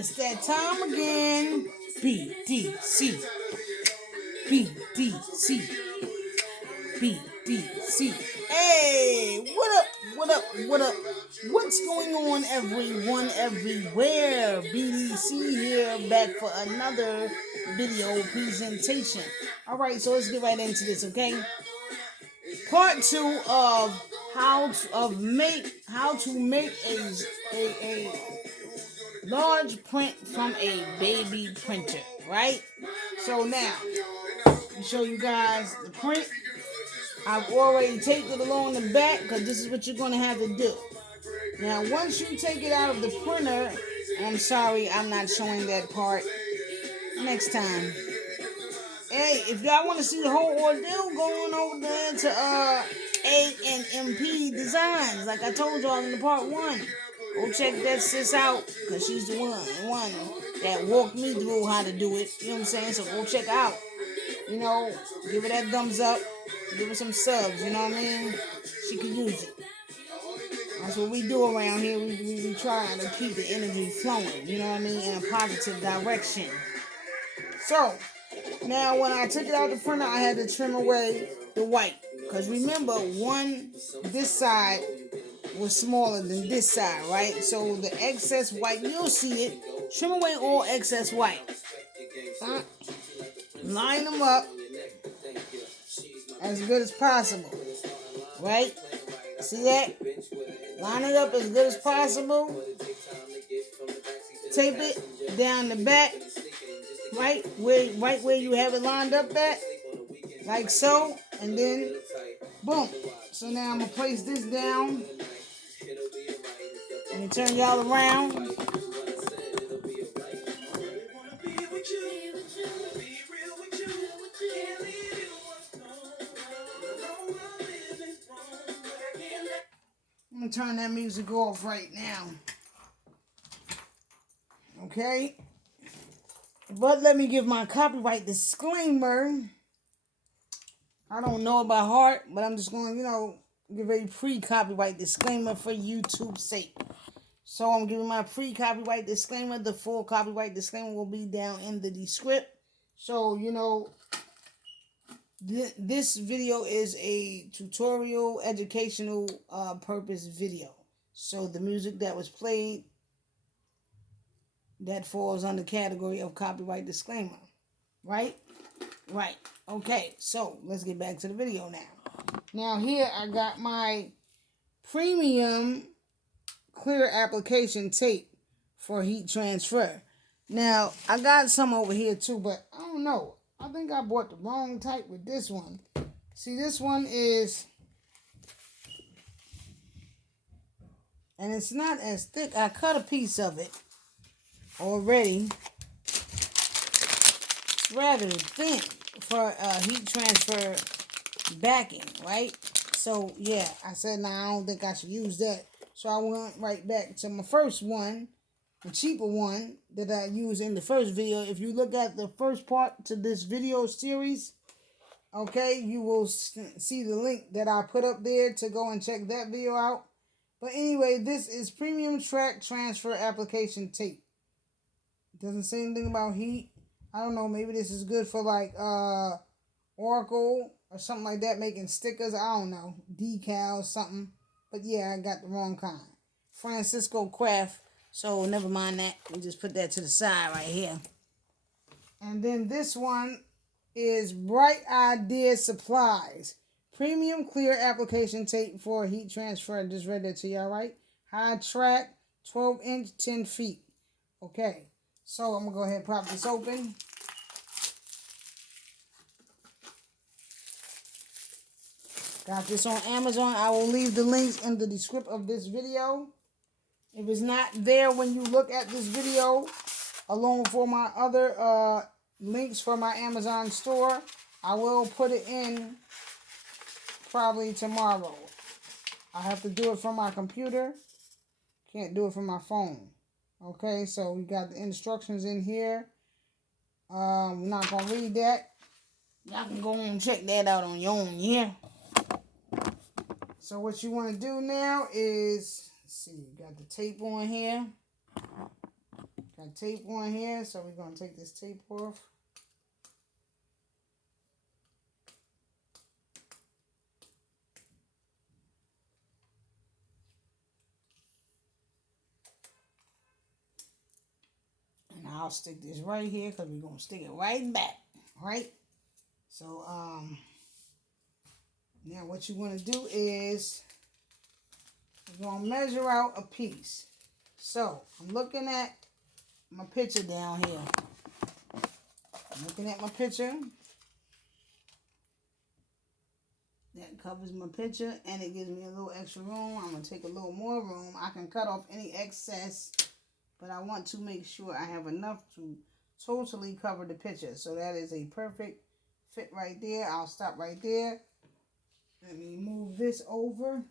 It's that time again. BDC. BDC. BDC. Hey, what up? What up? What up? What's going on, everyone, everywhere? BDC here, back for another video presentation. All right, so let's get right into this, okay? Part 2 of how to make a large print from a baby printer, right? So now, I'll show you guys the print. I've already taped it along the back because this is what you're going to have to do. Now, once you take it out of the printer, I'm sorry, I'm not showing that part. Next time. Hey, if y'all want to see the whole ordeal, go on over there to A&MP Designs, like I told y'all in the part 1. Go check that sis out, because she's the one that walked me through how to do it. You know what I'm saying? So go check out. You know, give her that thumbs up. Give her some subs, you know what I mean? She can use it. That's what we do around here. We try to keep the energy flowing, you know what I mean, in a positive direction. So, now when I took it out of the printer, I had to trim away the white. Because remember, this side was smaller than this side, right? So the excess white, you'll see it. Trim away all excess white. Line them up as good as possible, right? See that? Line it up as good as possible. Tape it down the back, right where you have it lined up at, like so, and then boom. So now I'm gonna place this down. Let me turn y'all around. I'm gonna turn that music off right now. Okay? But let me give my copyright disclaimer. I don't know by heart, but I'm just going to, give a pre-copyright disclaimer for YouTube's sake. So I'm giving my pre-copyright disclaimer. The full copyright disclaimer will be down in the description. So, this video is a tutorial, educational purpose video. So the music that was played, that falls under category of copyright disclaimer. Right? Right. Okay, so let's get back to the video now. Now here I got my premium clear application tape for heat transfer. Now, I got some over here too, but I don't know. I think I bought the wrong type with this one. See, this one is, and it's not as thick. I cut a piece of it already. It's rather thin for heat transfer backing, right? So, yeah, I said, I don't think I should use that. So I went right back to my first one, the cheaper one that I used in the first video. If you look at the first part to this video series, okay, you will see the link that I put up there to go and check that video out. But anyway, this is Premium Track Transfer Application Tape. It doesn't say anything about heat. I don't know, maybe this is good for like Oracle or something like that, making stickers. I don't know, decals, something. But yeah, I got the wrong kind. Francisco Craft. So never mind that. We just put that to the side right here. And then this one is Bright Idea Supplies. Premium clear application tape for heat transfer. I just read that to y'all, right? High track, 12-inch, 10 feet. Okay. So I'm going to go ahead and pop this open. Got this on Amazon. I will leave the links in the description of this video. If it's not there when you look at this video, along with my other links for my Amazon store, I will put it in probably tomorrow. I have to do it from my computer. Can't do it from my phone. Okay, so we got the instructions in here. We're not going to read that. Y'all can go and check that out on your own, yeah? So what you want to do now is, let's see, got the tape on here. Got tape on here, so we're going to take this tape off. And I'll stick this right here because we're going to stick it right back, right? So, now what you want to do is you're going to measure out a piece. So, I'm looking at my picture down here. I'm looking at my picture. That covers my picture and it gives me a little extra room. I'm going to take a little more room. I can cut off any excess, but I want to make sure I have enough to totally cover the picture. So that is a perfect fit right there. I'll stop right there. Let me move this over.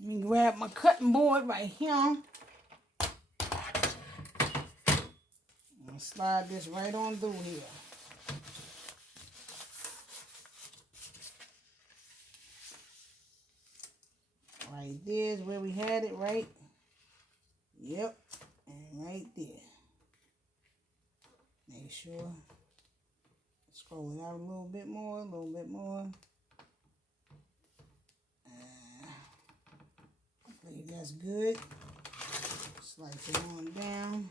Let me grab my cutting board right here. I'm going to slide this right on through here. Right there is where we had it, right? Yep. And right there. Make sure. Scroll it out a little bit more, a little bit more. I believe that's good. Slice it on down.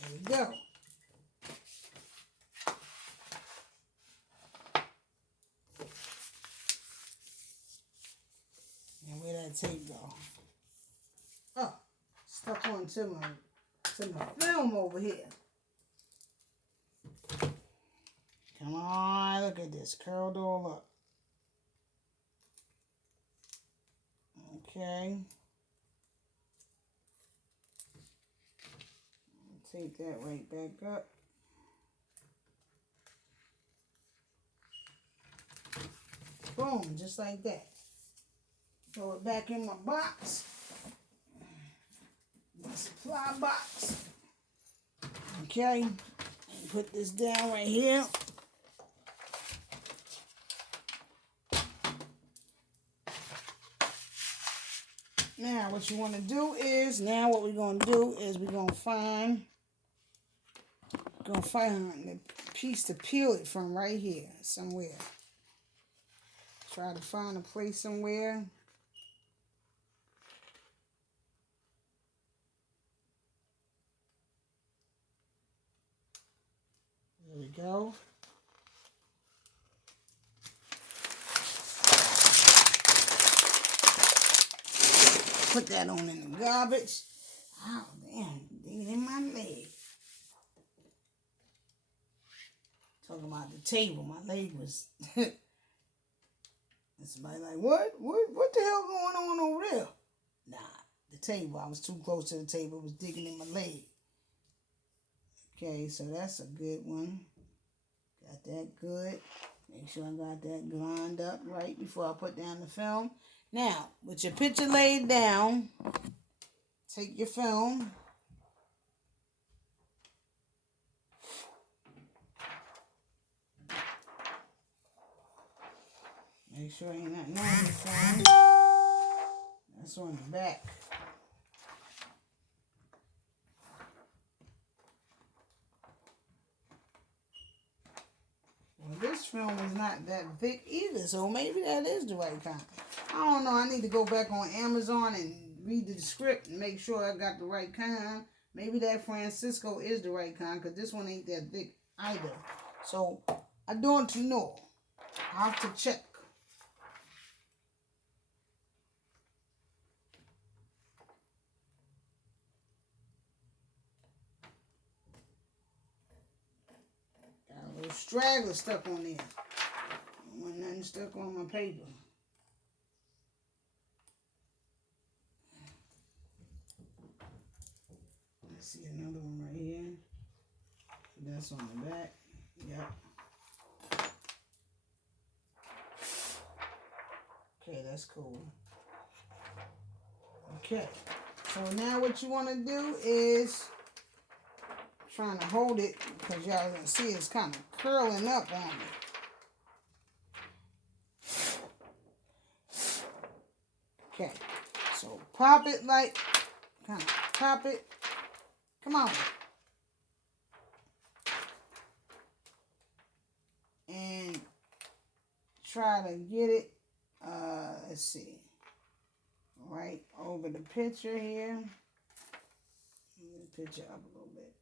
There we go. And where that tape go? Oh, stuck onto my film over here. Come on, look at this, curled all up. Okay. Take that right back up. Boom, just like that. Throw it back in my box. My supply box. Okay. And put this down right here. Now, what you want to do is, we're going to find the piece to peel it from right here, somewhere. Try to find a place somewhere. There we go. Put that on in the garbage. Oh, damn. Digging in my leg. Talking about the table. My leg was... And somebody like, what? What the hell going on over there? Nah, the table. I was too close to the table. It was digging in my leg. Okay, so that's a good one. Got that good. Make sure I got that lined up right before I put down the film. Now, with your picture laid down, take your film. Make sure ain't nothing on the film. That's on the back. Well, this film is not that thick either, so maybe that is the right kind. I don't know. I need to go back on Amazon and read the script and make sure I got the right kind. Maybe that Francisco is the right kind, because this one ain't that thick either. So, I don't know. I have to check. Got a little straggler stuck on there. Don't want nothing stuck on my paper. Let's see another one right here. That's on the back. Yep. Okay, that's cool. Okay. So now what you want to do is trying to hold it, because y'all gonna see it's kind of curling up on me. Okay. So pop it like, kind of pop it. Come on. And try to get it, let's see, right over the picture here. Move the picture up a little bit.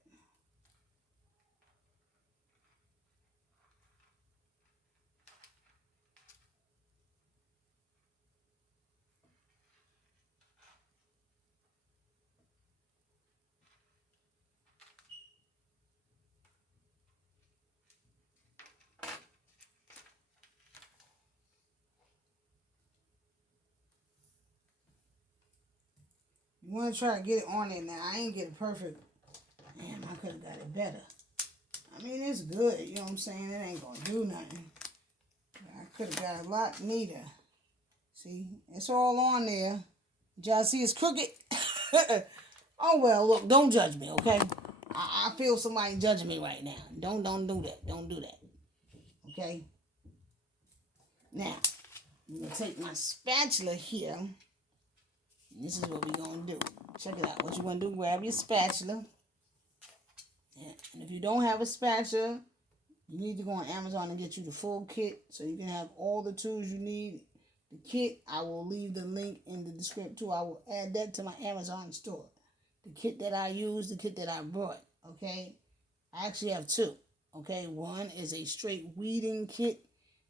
You want to try to get it on there now. I ain't get it perfect. Damn, I could have got it better. I mean, it's good. You know what I'm saying? It ain't going to do nothing. I could have got a lot neater. See? It's all on there. Did y'all see it's crooked? Oh, well, look. Don't judge me, okay? I feel somebody judging me right now. Don't do that. Don't do that. Okay? Now, I'm going to take my spatula here. This is what we're going to do. Check it out. What you're going to do, grab your spatula. Yeah. And if you don't have a spatula, you need to go on Amazon and get you the full kit so you can have all the tools you need. The kit, I will leave the link in the description too. I will add that to my Amazon store. The kit that I use, the kit that I brought, okay? I actually have two, okay? One is a straight weeding kit.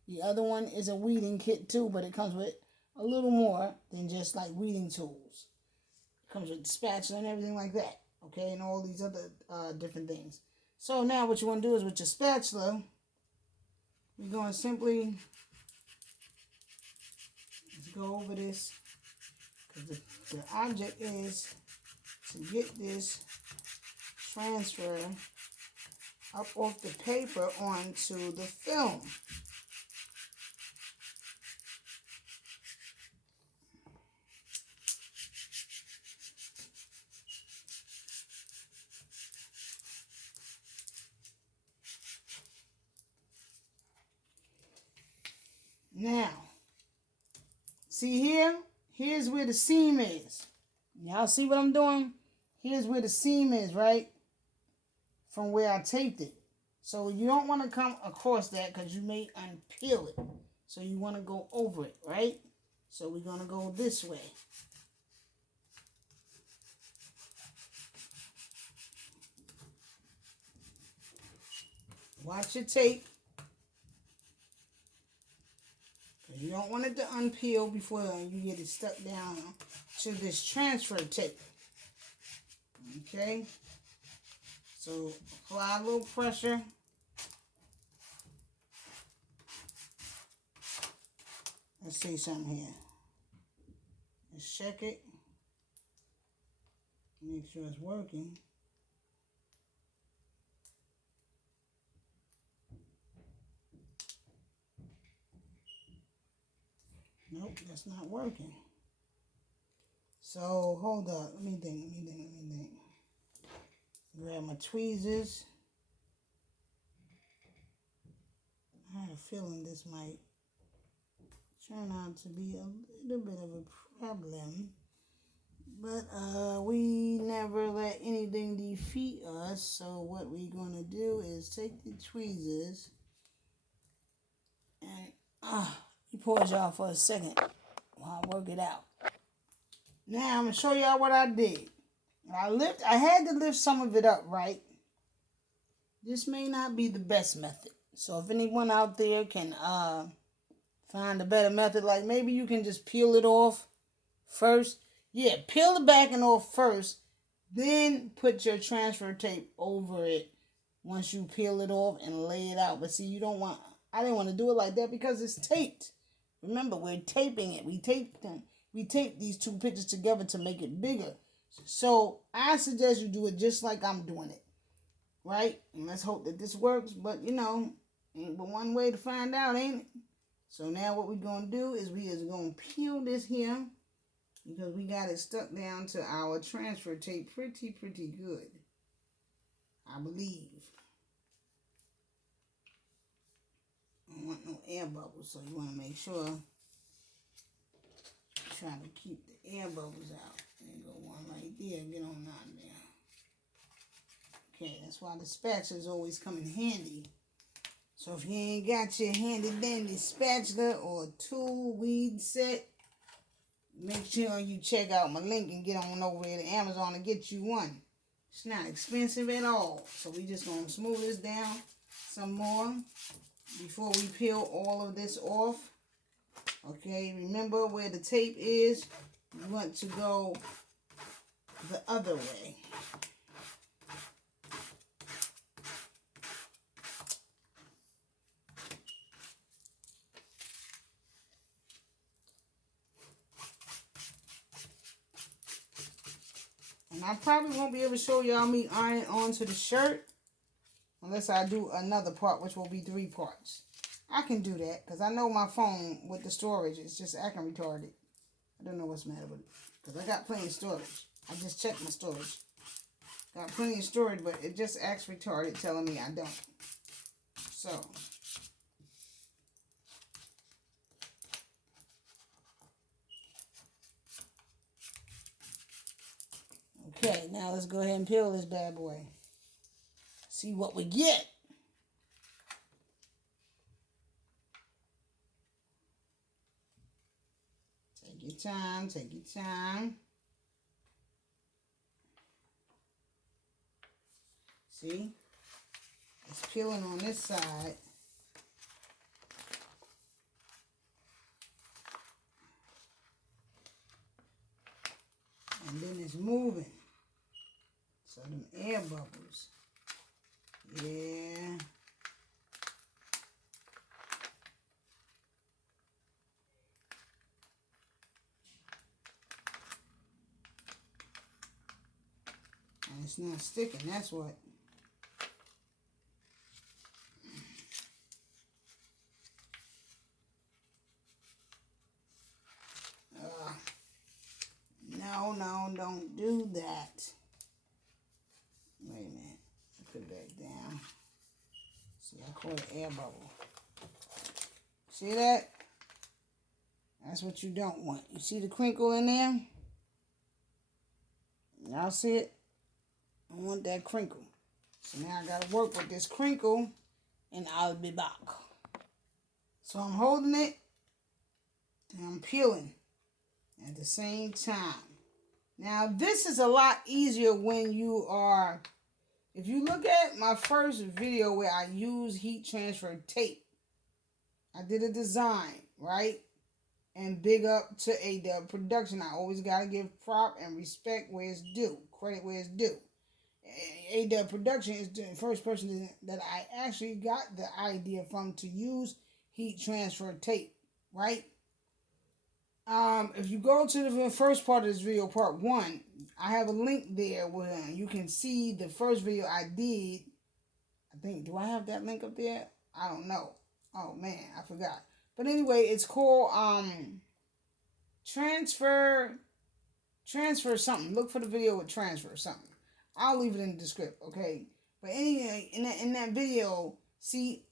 The other one is a weeding kit too, but it comes with a little more than just like weeding tools. It comes with the spatula and everything like that, okay? And all these other different things. So now what you want to do is with your spatula, we're going to simply just go over this, because the object is to get this transfer up off the paper onto the film. Now, see here? Here's where the seam is. Y'all see what I'm doing? Here's where the seam is, right? From where I taped it. So you don't want to come across that because you may unpeel it. So you want to go over it, right? So we're going to go this way. Watch your tape. You don't want it to unpeel before you get it stuck down to this transfer tape. Okay? So apply a little pressure. Let's see something here. Let's check it. Make sure it's working. Nope, that's not working. So, hold up. Let me think. Grab my tweezers. I had a feeling this might turn out to be a little bit of a problem. But we never let anything defeat us. So what we're going to do is take the tweezers and you pause y'all for a second while I work it out. Now I'm going to show y'all what I did. I had to lift some of it up, right? This may not be the best method. So if anyone out there can find a better method, like maybe you can just peel it off first. Yeah, peel the backing off first, then put your transfer tape over it once you peel it off and lay it out. But see, I didn't want to do it like that because it's taped. Remember, we're taping it. We taped these two pictures together to make it bigger. So I suggest you do it just like I'm doing it, right? And let's hope that this works. But ain't but one way to find out, ain't it? So now what we're gonna do is we is gonna peel this here because we got it stuck down to our transfer tape pretty good, I believe. I don't want no air bubbles, so you want to make sure trying to keep the air bubbles out. There you go, one right there. Get on out there. Okay, that's why the spatulas always come in handy. So if you ain't got your handy dandy spatula or tool weed set, make sure you check out my link and get on over here to Amazon and get you one. It's not expensive at all. So we just going to smooth this down some more before we peel all of this off. Okay, remember where the tape is. You want to go the other way. And I probably won't be able to show y'all me iron onto the shirt unless I do another part, which will be 3 parts. I can do that because I know my phone with the storage is just acting retarded. I don't know what's the matter with it because I got plenty of storage. I just checked my storage. Got plenty of storage, but it just acts retarded telling me I don't. So, okay, now let's go ahead and peel this bad boy. See what we get. Take your time, take your time. See? It's peeling on this side. And then it's moving. So them air bubbles. Yeah. And it's not sticking, that's what. No, don't do that. Wait a minute. Put it back down. See, I caught an air bubble. See that? That's what you don't want. You see the crinkle in there? Y'all see it? I want that crinkle. So now I gotta work with this crinkle and I'll be back. So I'm holding it and I'm peeling at the same time. Now this is a lot easier when you are, if you look at my first video where I used heat transfer tape, I did a design, right? And big up to AW Production. I always got to give prop and respect where it's due. Credit where it's due. AW Production is the first person that I actually got the idea from to use heat transfer tape, right? If you go to the first part of this video, part 1, I have a link there where you can see the first video I did. I think, do I have that link up there? I don't know. Oh man, I forgot. But anyway, it's called transfer something. Look for the video with transfer something. I'll leave it in the description, okay? But anyway, in that video, see,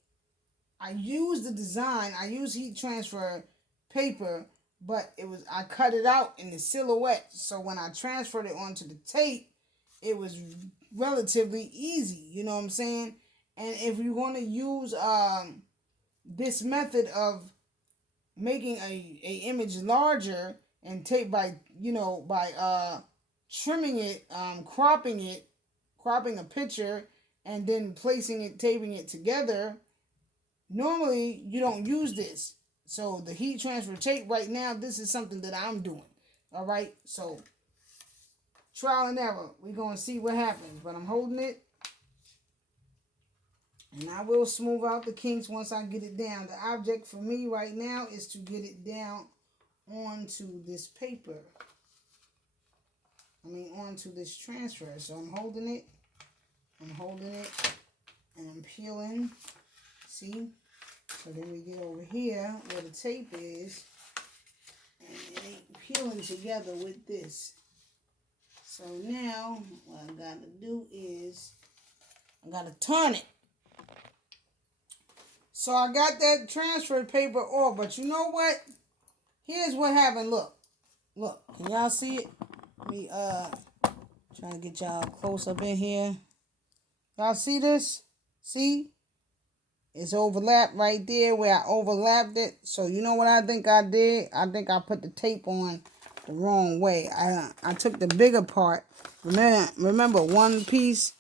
I used the design. I used heat transfer paper, but I cut it out in the silhouette. So when I transferred it onto the tape, it was relatively easy. You know what I'm saying? And if you want to use this method of making a image larger and tape by trimming it, cropping a picture and then placing it, taping it together, normally you don't use this. So the heat transfer tape right now, this is something that I'm doing. All right, so trial and error. We're going to see what happens, but I'm holding it. And I will smooth out the kinks once I get it down. The object for me right now is to get it down onto this paper. Onto this transfer. So I'm holding it, and I'm peeling. See? So then we get over here where the tape is, and it ain't peeling together with this. So now what I got to do is I got to turn it. So I got that transfer paper off, but you know what? Here's what happened. Look, Look, can y'all see it? Let me trying to get y'all close up in here. Y'all see this? See? It's overlapped right there where I overlapped it. So you know what I think I did? I think I put the tape on the wrong way. I took the bigger part. Remember one piece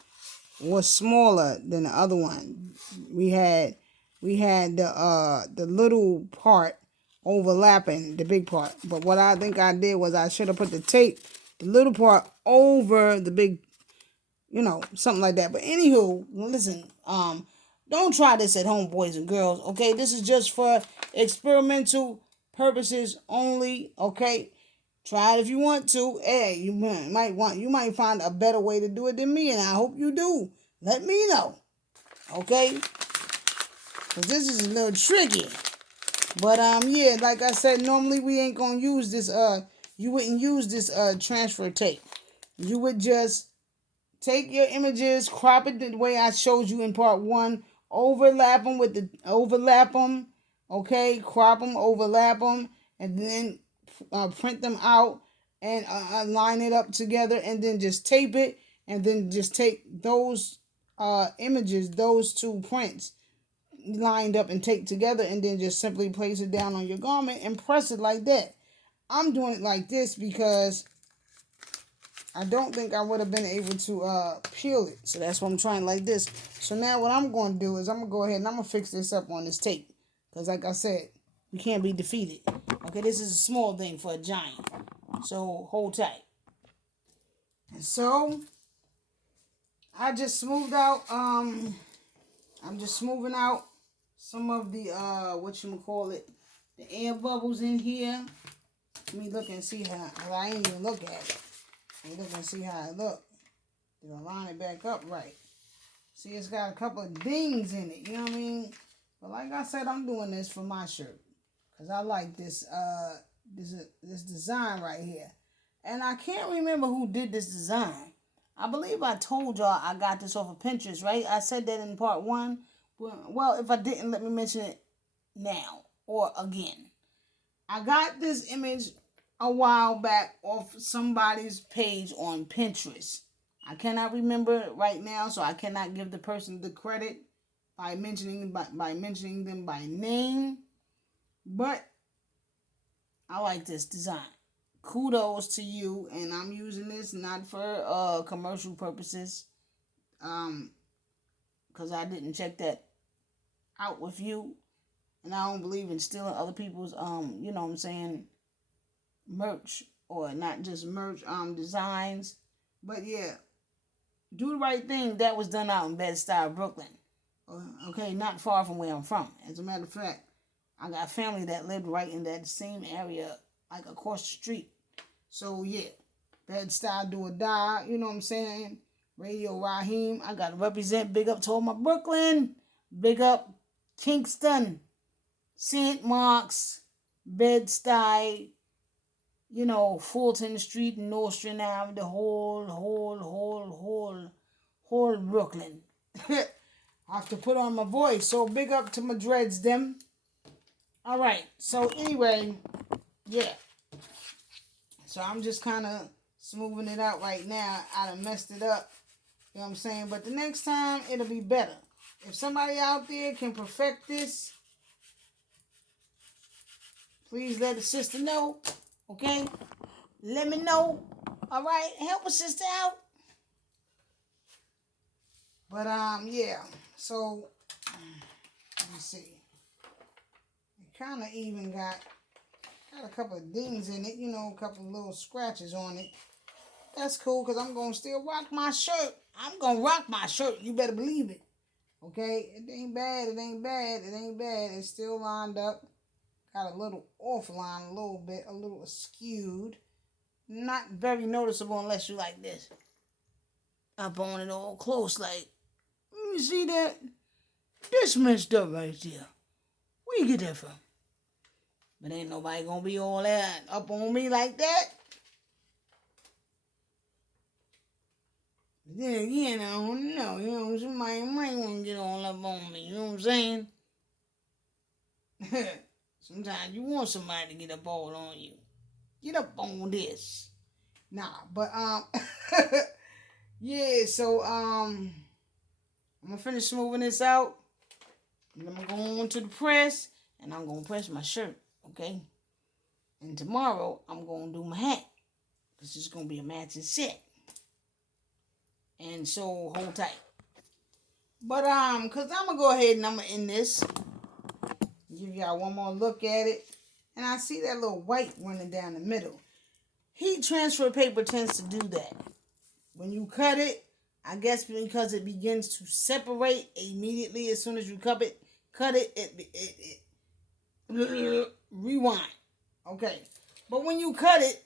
was smaller than the other one. We had the little part overlapping the big part. But what I think I did was I should have put the little part over the big, something like that. But anywho, listen, don't try this at home, boys and girls. Okay, this is just for experimental purposes only. Okay, try it if you want to. Hey, you might find a better way to do it than me, and I hope you do. Let me know. Okay, because this is a little tricky. But yeah, like I said, normally we ain't gonna use this. You wouldn't use this transfer tape. You would just take your images, crop it the way I showed you in part 1, overlap them, okay, crop them, overlap them, and then print them out and line it up together, and then just tape it, and then just take those images, those 2 prints lined up and taped together, and then just simply place it down on your garment and press it like that. I'm doing it like this because I don't think I would have been able to peel it. So that's why I'm trying like this. So now what I'm going to do is I'm going to go ahead and I'm going to fix this up on this tape. Because like I said, you can't be defeated. Okay, this is a small thing for a giant. So hold tight. And so I just smoothed out, I'm just smoothing out some of the, the air bubbles in here. Let me look and see how, I ain't even look at it. Let me look and see how it look. Did I line it back up right? See, it's got a couple of dings in it, you know what I mean? But like I said, I'm doing this for my shirt. Because I like this design right here. And I can't remember who did this design. I believe I told y'all I got this off of Pinterest, right? I said that in part 1. Well, if I didn't, let me mention it now or again. I got this image a while back off somebody's page on Pinterest. I cannot remember it right now, so I cannot give the person the credit by mentioning them by name. But I like this design. Kudos to you, and I'm using this not for commercial purposes, because I didn't check that out with you, and I don't believe in stealing other people's merch, or not just merch, designs. But yeah, do the right thing. That was done out in Bed-Stuy, Brooklyn. Okay, not far from where I'm from. As a matter of fact, I got family that lived right in that same area, like across the street. So yeah, Bed-Stuy, do or die. You know what I'm saying? Radio Raheem. I gotta represent. Big up to all my Brooklyn. Big up Kingston, St. Mark's, Bed-Stuy, Fulton Street, Nostrand Ave, the whole Brooklyn. I have to put on my voice, so big up to my dreads, them. All right, so anyway, yeah. So I'm just kind of smoothing it out right now. I done messed it up, you know what I'm saying? But the next time, it'll be better. If somebody out there can perfect this, please let a sister know, okay? Let me know. All right, help a sister out. But yeah. So let me see. It kind of even got a couple of dings in it. A couple of little scratches on it. That's cool because I'm gonna still rock my shirt. I'm gonna rock my shirt. You better believe it. Okay, it ain't bad. It ain't bad. It ain't bad. It's still lined up. Got a little offline, a little bit, a little skewed. Not very noticeable unless you like this. Up on it all close, like, you see that? This messed up right there. Where you get that from? But ain't nobody gonna be all that up on me like that. But then again, I don't know. Somebody might want to get all up on me. You know what I'm saying? Sometimes you want somebody to get up all on you. Get up on this. Nah, but yeah, so I'm gonna finish smoothing this out. And I'm gonna go on to the press and I'm gonna press my shirt, okay? And tomorrow I'm gonna do my hat. This is gonna be a matching set. And so hold tight. But cause I'm gonna go ahead and I'm gonna end this. Give y'all one more look at it. And I see that little white running down the middle. Heat transfer paper tends to do that. When you cut it, I guess because it begins to separate immediately as soon as you cut it, it rewind. Okay. But when you cut it,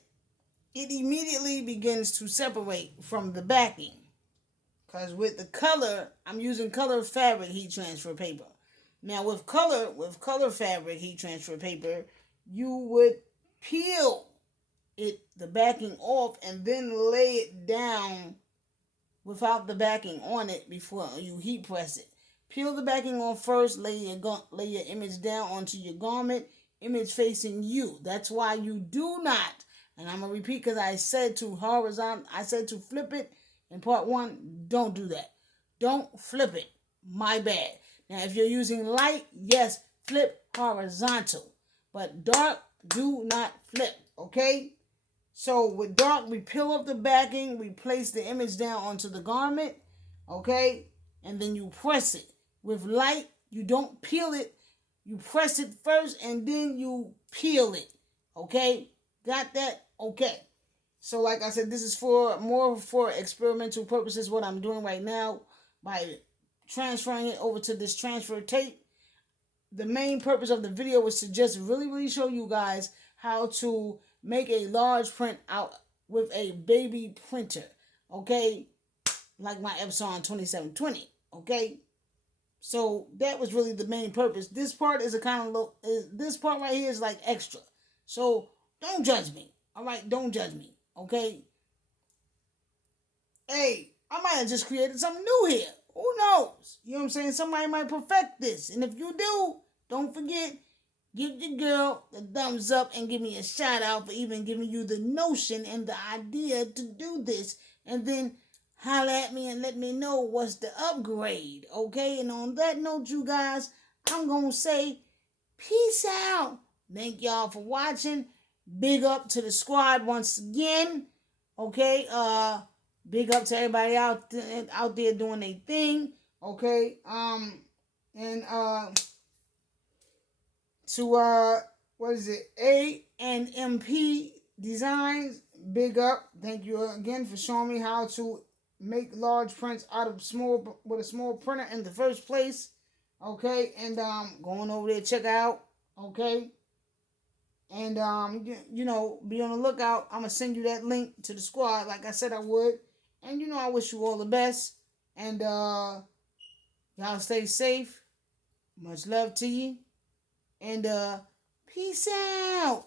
it immediately begins to separate from the backing. Because with the color, I'm using color fabric heat transfer paper. Now with color fabric heat transfer paper, you would peel the backing off and then lay it down without the backing on it before you heat press it. Peel the backing off first, lay your image down onto your garment, image facing you. That's why you do not, and I'm gonna repeat because I said to flip it in part 1. Don't do that. Don't flip it. My bad. Now if you're using light, yes, flip horizontal. But dark, do not flip, okay? So with dark, we peel up the backing, we place the image down onto the garment, okay? And then you press it. With light, you don't peel it. You press it first and then you peel it, okay? Got that? Okay. So like I said, this is more for experimental purposes, what I'm doing right now by transferring it over to this transfer tape. The main purpose of the video was to just really show you guys how to make a large print out with a baby printer, okay? Like my Epson 2720, okay? So that was really the main purpose. This part is this part right here is like extra. So don't judge me, all right? Don't judge me, okay? Hey, I might have just created something new here. Who knows? You know what I'm saying? Somebody might perfect this. And if you do, don't forget, give your girl the thumbs up and give me a shout out for even giving you the notion and the idea to do this. And then holler at me and let me know what's the upgrade. Okay? And on that note, you guys, I'm going to say peace out. Thank y'all for watching. Big up to the squad once again. Okay? Big up to everybody out there doing their thing. Okay? And to what is it? A&MP Designs. Big up. Thank you again for showing me how to make large prints out of with a small printer in the first place. Okay? And going over there, check out. Okay? And you know, be on the lookout. I'm gonna send you that link to the squad like I said I would. And you know, I wish you all the best. And y'all stay safe. Much love to you. And peace out.